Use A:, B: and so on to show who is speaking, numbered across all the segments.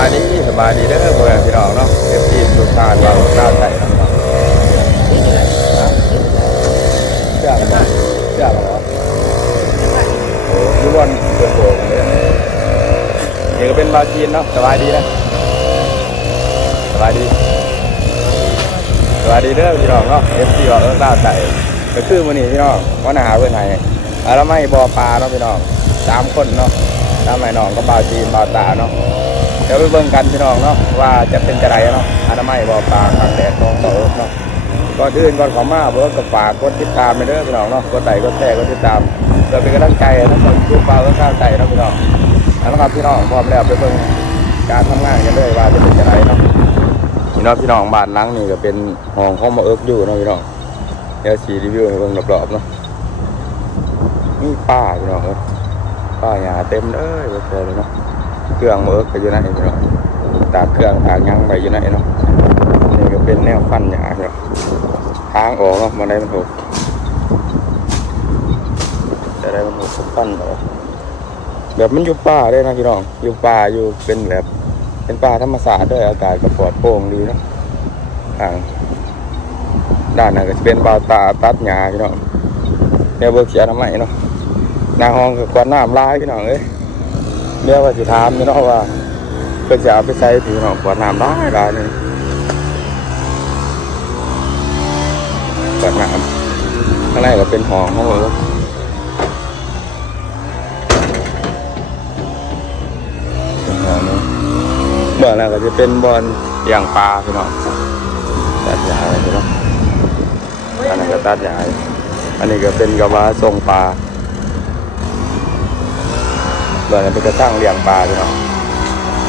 A: ายดีสบายดีเด้อพ่อแม่พี่น้องเนาะเอฟซีทุกท่านเราทราบใจเนาะฮะเชื่อไหมเชื่อไหมครับโอ้ยวันเกิดโผล่เนี่ยนี่ก็เป็นบาวจีนเนาะสบายดีนะสบายดีสบายดีเด้อพี่น้องเนาะเอฟซีว่าเออทราใจก็คือมื้อนี้พี่น้องวันอาหารเพื่อนไห้อาละไม่บอปลาเนาะพี่น้องสามคนเนาะตามไอ้น้องก็บาวจีนบาวตาเนาะ เดี๋ยวไปเบิ่งกันพี่น้องเนาะว่าจะเป็นจะไรเนาะอนามัยบ่ปลาทางแดดทองเต๋อเนาะก่อนอื่นก่อนของมาเบิ่งกับฝากกดติดตามไปเด้อพี่น้องเนาะกดไลค์กดแชร์กดติดตามเพื่อเป็นกำลังใจนะคนยูปลาเบิ่งข้าวใจเนาะพี่น้องเอาละครับพี่น้องพร้อมแล้วไปเบิ่งการทำงานกันเลยว่าจะเป็นจะไรเนาะพี่น้องพี่น้องบ้านหลังนี่ก็เป็นห้องของมาเอิกอยู่เนาะพี่น้องเดี๋ยวสีรีวิวให้เบิ่งรอบๆเนาะมีป้าพี่น้องเอ้ยป้าหญ้าเต็มเลยเบิดเลยเนาะ เครื่องมือก็อยู่ไหนเนาะตากเครื่องตากยังไปอยู่ไหนเนาะนี่ก็เป็นแนวฟันหยาเนาะทางออกเนาะมาได้มันถูกจะได้มันถูกฟันแบบแบบมันอยู่ป่าเลยนะพี่น้องอยู่ป่าอยู่เป็นแบบเป็นป่าธรรมศาสตร์ด้วยอากาศก็ปลอดโปร่งดีเนาะทางด้านนั้นก็จะเป็นบ่าตาตัดหญ้าพี่น้องเนี่ยเบิกเสียทำไมเนาะหน้าห้องก็กวาดน้ำลายพี่น้องเอ้ย เดี๋ยวว่าสิถามอยู่เนาะว่าเพิ่นจะเอาไปใส่ที่เนาะขวดน้ำได้ได้นึงขวดน้ำข้างในก็เป็นห้องเขาบอกว่องเนาะเมื่อนั้นก็จะเป็นบอลเลี้ยงปลาพี่น้องตัดยาอะไรพี่น้องอันนั้นก็ตัดยาอันนี้ก็เป็นกระบะส่งปลา เบื่อเป็นกระตั้งเลี้ยงปลาพี่น้อง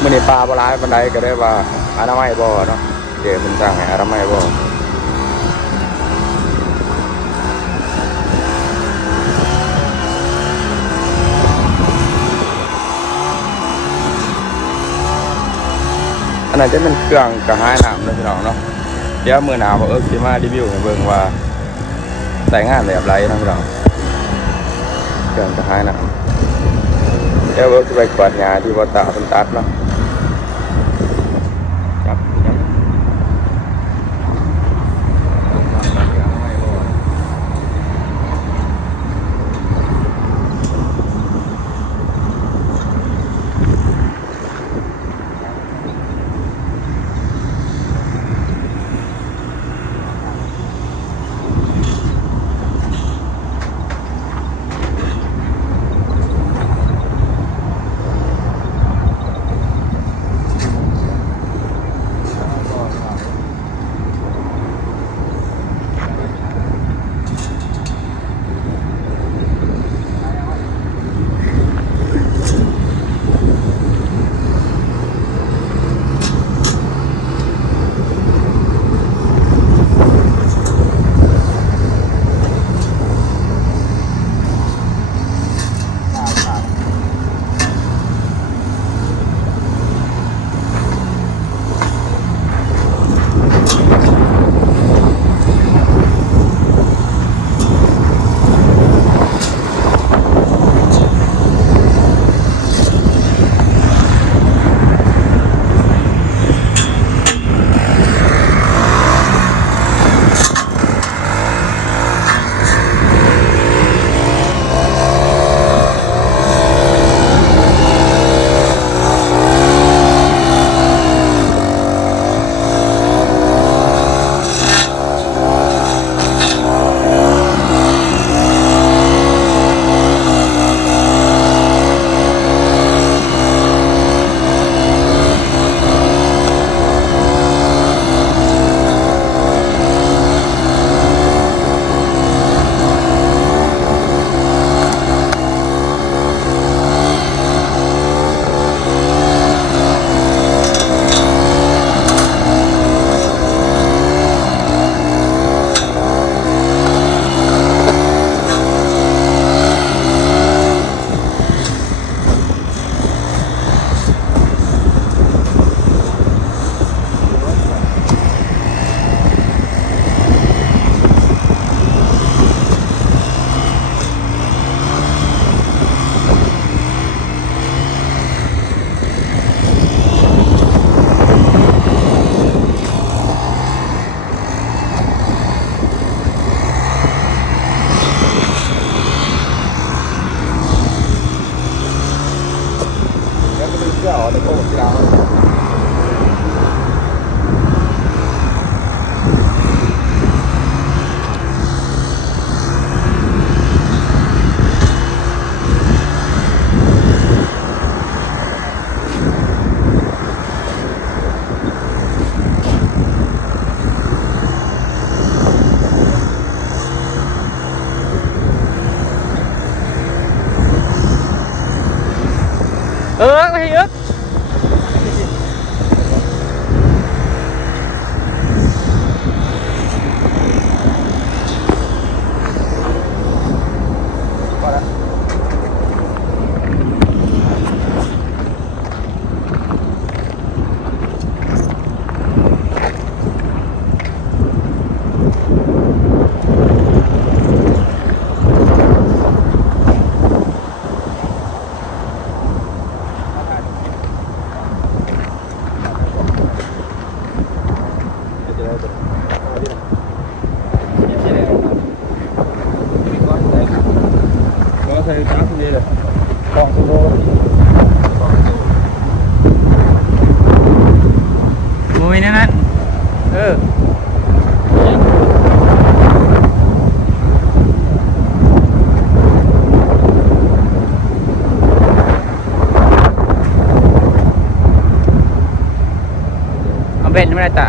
A: มื่อนี้ปลาปลายปันไดก็ได้ว่าอนามัยบ่อเนาะเดี๋ยวเป็นตั้างให้อนามัยบ่ออันนั้นจะเป็นเครื่องกระหายน้ำนะพี่น้องเนาะเดี๋ยวมือหนาวเอิร์กสิมารีวิวให้เบิ่งว่าใส่งานแบบไรนะพี่น้องเครื่องกระหายน้ำ เดี๋ยวเราจะไปกวาดหญ้าที่วัดตาเป็นตัดเนาะ
B: เออไม่
A: ยึด ไม่น่แต่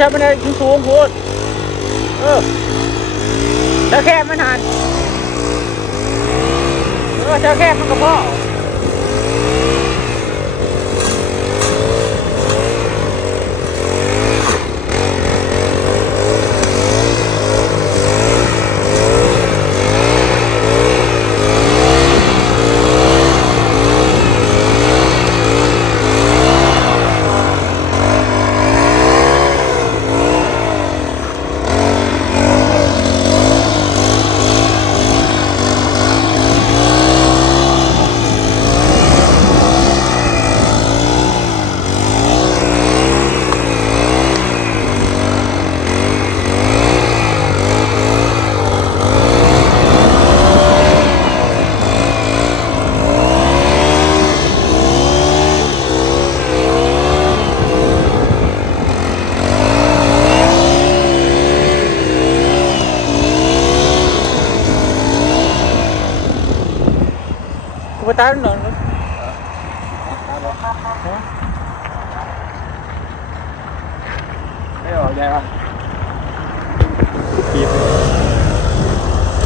A: จะบมันเลยสูงโค
B: ต
A: ร
B: เออแล้วแคบมันหันเออจะแคบมันก็พอ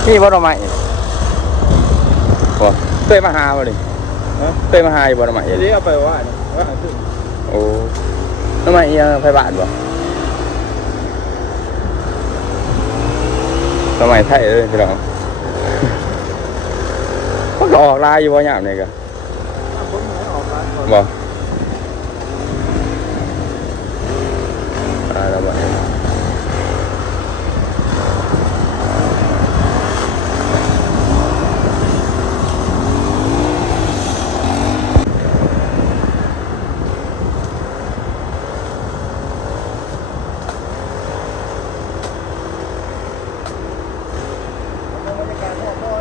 A: นี่บ่ดอกไม้โอ้เคยมาหาบ่ดิเคยมาหาอยู่บ่ดอกไม้
C: เดี๋ยวนี้เอาไปว่าเนี่ยว่าหาขึ้น
A: โอ้ดอกไม้ยังไฟบ้านบ่ดอกไม้ไทยเด้อพี่น้องมันก็ออกลายอยู่บ่ยามนี่ก็
C: ถ้าผมไม่ออกร้านก่อน
A: บ่ตายแล้วบ่เนี่ย
C: บรรยากาศพ่อพ่อ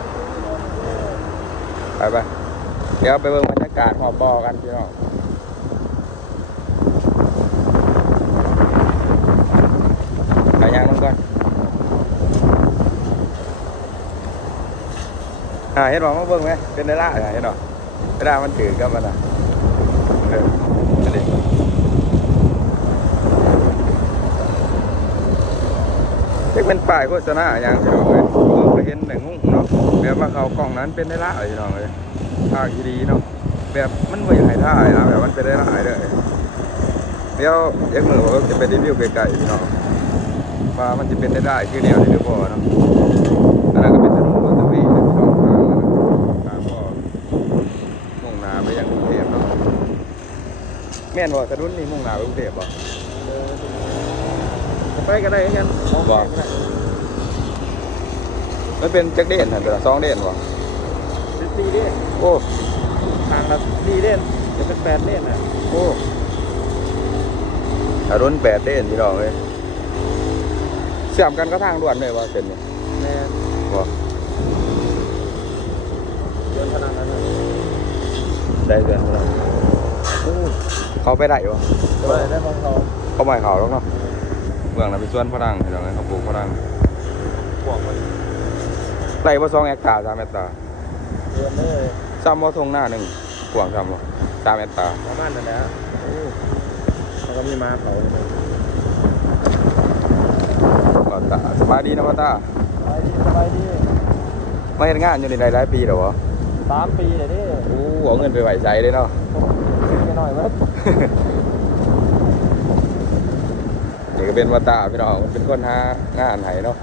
A: ไปไปเดี๋ ยวไปเบิ่งบรรยากาศหอบบอกันพี่น้องไปย่างมันก่อนอ่าเห็นบอกมาเบิ่งไหมเป็นได้ละอะเห็นหรอเวลามันถือกับมันอะเออนั่เด็กเป็นป้ายโฆษณาอย่างพี่น้องเลยผมก็เห็นแต่งงเนาะแบบว่าเขากล้องนั้นเป็นได้ละพี่น้องเลย ภาคดีเนาะแบบมันไม่อยากให้ถ่ายนะแบบมันเป็นได้ละเลยเดี๋ยวเอ็กมือว่าจะไปรีวิวไกลๆพี่น้องว่ามันจะเป็นได้ได้คือแนวที่เดียวพอเนาะอันนั้นก็เป็นถนนรถตะวีนะพี่น้องทางนั้นทางก็มุ่งหน้าไปยังกรุงเทพเนาะแม่นบ่ถนนนี่มุ่งหน้าไปกรุงเทพบ่
C: ไปก็ได้กัน
A: บ่มันเป็นจักเด่นหันตัวสองเด่นบ่
C: เป็นสี่เด่น
A: โอ้
C: ทางละสี่เด่นจะเป็นแปดเด่นนะ
A: โอ้ถนนแปดเด่นพี่น้องเอ้ยเชื่อมกันก็ทางด่วนเลยว่าเส้นนี้
C: แม่
A: บ่
C: เดินขนาดนั้นนะ
A: ได้เดือนเท่าไหร่โอ้เขาไปได้บ่
C: จะไปได้บางเขา
A: เขาไม่เขาแล้วเนาะเบื้องนั้นเป็นสวนฝรั่งพี่น้องเอ้ยเขาปลูกฝรั่ง
C: บวกมัน
A: ไร่บ่สองแอคตาร์สามแอคตาร์
C: เดือนเลย
A: ซ้ำบ่ทงหน้าหนึ่งกว้างซ้ำบ่สามแอคตาร์
C: ประมาณนั้นแหละมันก็มีมาเขาเลย
A: ก็ตาสบายดีนะพ่อตา
C: สบายดีสบายดี
A: มาเฮ็ดงานอยู่นี่ได้หลายปีแล้วบ่
C: สามปีเลยดิ
A: โอ้เอาเงินไปไหวใจเลยเนาะ
C: ขึ้นไปหน่อยมั้ย
A: นี่ก็เป็นวาตาพี่น้องเป็นคนหางานให้เนาะ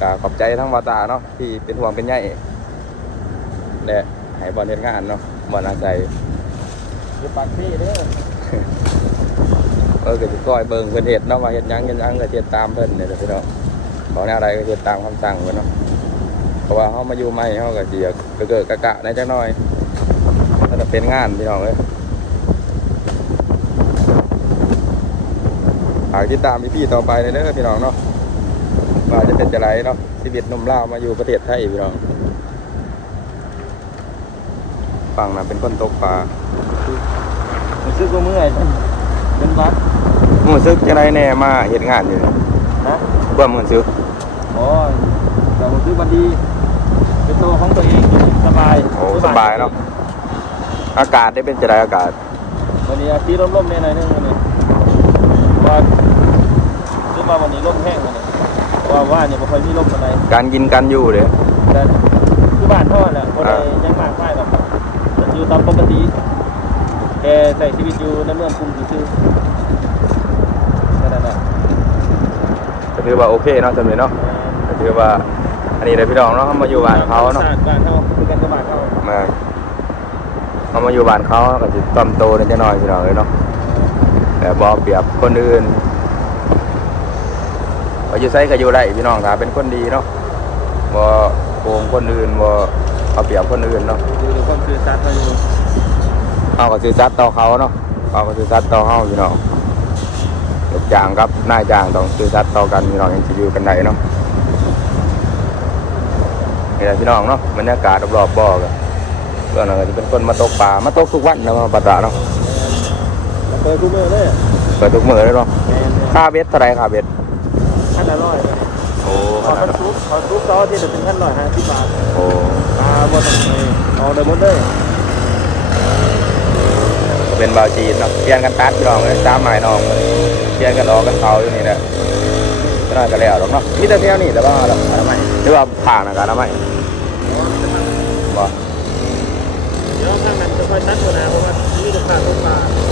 A: ก็ขอบใจทั้งวาตาเนาะที่เป็นห่วงเป็นใย และให้บอลเฮ็ดงานเนาะบอลอาศัย
C: อยู่ปากพี่เด้อ
A: เออก็สิคอยเบิ่งเพิ่นเฮ็ดเนาะว่าเฮ็ดหยังเฮ็ดหยังก็เฮ็ดตามเพิ่นนี่แหละพี่น้องของแนวใดก็เฮ็ดตามคำสั่งเพิ่นเนาะเพราะว่าเฮามาอยู่ใหม่เฮาก็สิเกิดกะกะในจักหน่อยถ้าจะเป็นงานพี่น้องเอ้ยฝากติดตามพี่ๆต่อไปเลยเด้อพี่น้องเนาะว่าจะเป็นจะไรเนาะชีวิตหนุ่มลาวมาอยู่ประเทศไทยพี่น้อง ฟังนะเป็นคนตกปลา
C: มันซื้อก็เมื่อยเป็นบัส
A: หมูซึกจะไรแน่มาเห็นงานอยู่นี่
C: นะ
A: ว่าหมูซึก
C: อ๋อแต่ผมซื้อบันดี เป็นตัวของตัวเองสบาย
A: โอ้สบายเนาะอากาศได้เป็นจะไรอากาศ
C: วันนี้อาทิตย์ร่มๆเนี่ยหน่อยนึงวันนี้ว่าซื้อมาวันนี้ร่มแห้งวันนี้ว่าว่าเนี่ยไม่ค่อยมีร่มอะไร
A: การกินการอยู่เลย
C: แต่คือบ้านพ่อแหละคนใดยังมากไม่หร อกครับแต่อยู่ตามปกติแกใส่ชีวิตอยู่ในเมืองกรุงซื่อๆแค่นั้นแหละ
A: ก็ถือว่าโอเคเนาะสำหรับเนาะก็ถือว่าอันนี้เลยพี่น้องเนาะเขามาอยู่บ้านเขาเนาะ
C: บ้านเขาคือกันกับบ้านเขา
A: มาเขามาอยู่บ้านเขาก็จะต้อมโตนิดจะน้อยพี่น้องเลยเนาะแต่บอเปรียบคนอื่นว่าอยู่ไซก็อยู่ได้พี่น้องถ้าเป็นคนดีเนาะบ่โกงคนอื่นบ่เอาเปรียบคนอื่นเนาะ
C: อยู่ในความซื่อสัตย์มาอยู่
A: เขาก็ซื้อซัดต่อเขาเนาะเขาก็ซื้อซัดต่อเขาพี่น้องลูกจ้างกับนายจ้างต้องซื้อซัดต่อกันพี่น้องยังจะอยู่กันได้เนาะนี่แหละพี่น้องเนาะบรรยากาศรอบๆบ่อกันเรื่องนั้นก็จะเป็นคนมาตกปลามาตกทุกวันนะมาปะตะเนาะ
C: แล้วเปิดทุกมื้อเลย
A: เปิดทุกมื้อเลยเนาะ
C: แม่น
A: ค่าเบ็ดเท่าไหรค่าเบ็ด
C: ๆขั้นละร้อย
A: โอ้
C: ขอทุกขอทุกซอสที่จะเป็นขั้นร้อยห้าสิบาท
A: โอ้
C: ปลาบนทะเลเอาได้หมดเลย
A: เป็นเป็นเบาจีนเนาะเปลี่ยนกันตัดพี่น้องเลยจ้ามหมายน้องเลยเปลี่ยนกันออกันเขาอยู่นี่แหละก็น่าจะแล้วหรอกเนาะมีแต่เที่ยวนี่แต่ว่าเราทำไมหรือว่าผ่านกันทำไมบ่
C: เดี๋ยวทางนั้นจะค่อยตัดตัวนะเพราะว่ามีลูกค้าลูกค้า
A: บ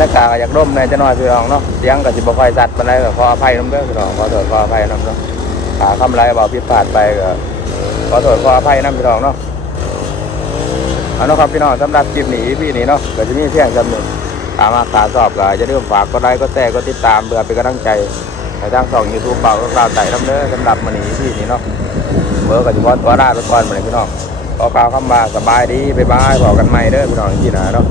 A: รยากาศก็อยากร่มในจะน้อยพี่น้องเนาะเสียงก็สิบ่ค่อยสัตว์ปานใดก็ขออภัยน้ำเด้อพี่น้องขอโทษขออภัยน้ำเนาะขาคำไรเบาผิดพลาดไปก็ขอโทษขออภัยน้ำพี่น้องเนาะเอาเนาะครับพี่น้องสำหรับคลิปนี้พี่นี้เนาะก็จะมีเพียงจำหนึ่งตามมาขาสอบก็จะเริ่าลืมฝากกดไลค์กดแชร์กดติดตามเพื่อเป็นกำลังใจในทางสองยูทูบเบาก็กล่าวใจน้ำเด้อสำหรับมันนี้พี่นี้เนาะเบอร์ก็จะพอตัวหน้าไปก่อนมาเลยพี่น้องขอกล่าวคำว่าสบายดีบ๊ายบายบอกกันใหม่เด้อพี่น้องที่นเนาะ